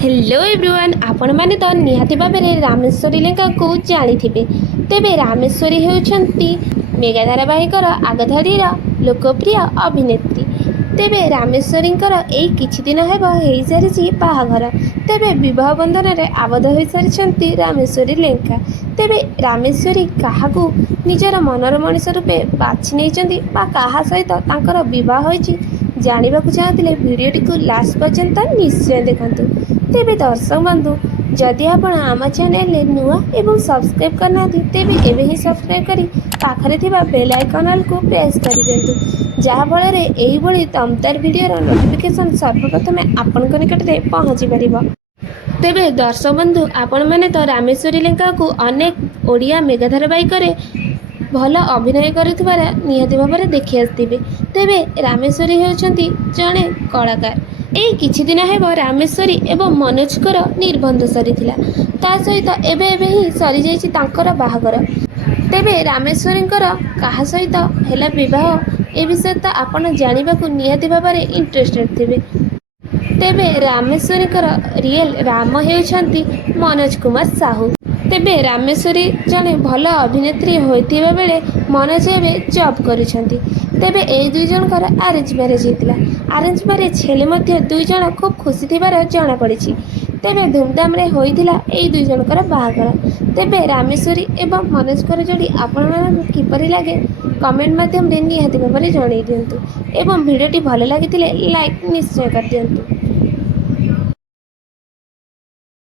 Hello everyone आपण माने तो निहाती भाव में रामेश्वरी लेंका को जानी तेबे रामेश्वरी होउछंती मेगा धारावाहिकर आगधरीर लोकप्रिय अभिनेत्री। तेबे रामेश्वरी किछि दिन हेब हो सारी बाहाघर। तेबे बह बंधन में आबद्ध हो सारी रामेश्वरी लेंका। तेबे रामेश्वरी क्या निजर मनर मनीष रूपे बाछि नहीं क्या सहित बह हो जानवा चाहते भिडटी को लास्ट पर्यंत निश्चय देखु। तेबे दर्शक बंधु जदि आपण आम चैनल नुआ एवं सब्सक्राइब करना तेबे एबे ही सब्सक्राइब करी पाखरे थिबा बेल आइकन को प्रेस कर दियंतु जहाँफल एही दमदार वीडियो नोटिफिकेशन सर्वप्रथम आपण निकट में पहुँची पारिबो। तेबे दर्शक बंधु आपण माने तो रामेश्वरी लेंका को अनेक ओडिया मेगा धारावाहिक भल अभिनय करुथिबार निहाती भाव में देखि आसथिबे। तेबे रामेश्वरी होउछंती जणे कलाकार। एई किछि दिन हेब रामेश्वरी एवं मनोजकर निर्बंध सरीथिला ता सहित एबे एबे ही सरी जाइछि तांकर बाहागर। तेबे रामेश्वरींकर काहा सहित हेला विवाह ए विषय तो आपण जानिबाकू निहाती भाव में इंटरेस्टेड थिबे। तेबे रामेश्वरींकर रियल राम हेउछंती मनोज कुमार साहू। तेबे रामेश्वरी जने भल अभिनेत्री होइतिबा बेले मनोज एबे जॉब करुछंती। तेबे ए दुई जनकर अरेंज मैरेज होइतिला। अरेंज मैरेज हेले मध्य दुई जन खूब खुशी थिबार जणा पड़िछि। तेबे धूमधाम रे होइतिला ए दुई जनकर बाहागर। तेबे रामेश्वरी एवं मनोजकर जोड़ी आपण मानकु किपरि लागे कमेंट माध्यम रे निहाती भाव में जणाई दियंतु एवं वीडियोटी भल लागितिले लाइक निश्चय कर दियंतु।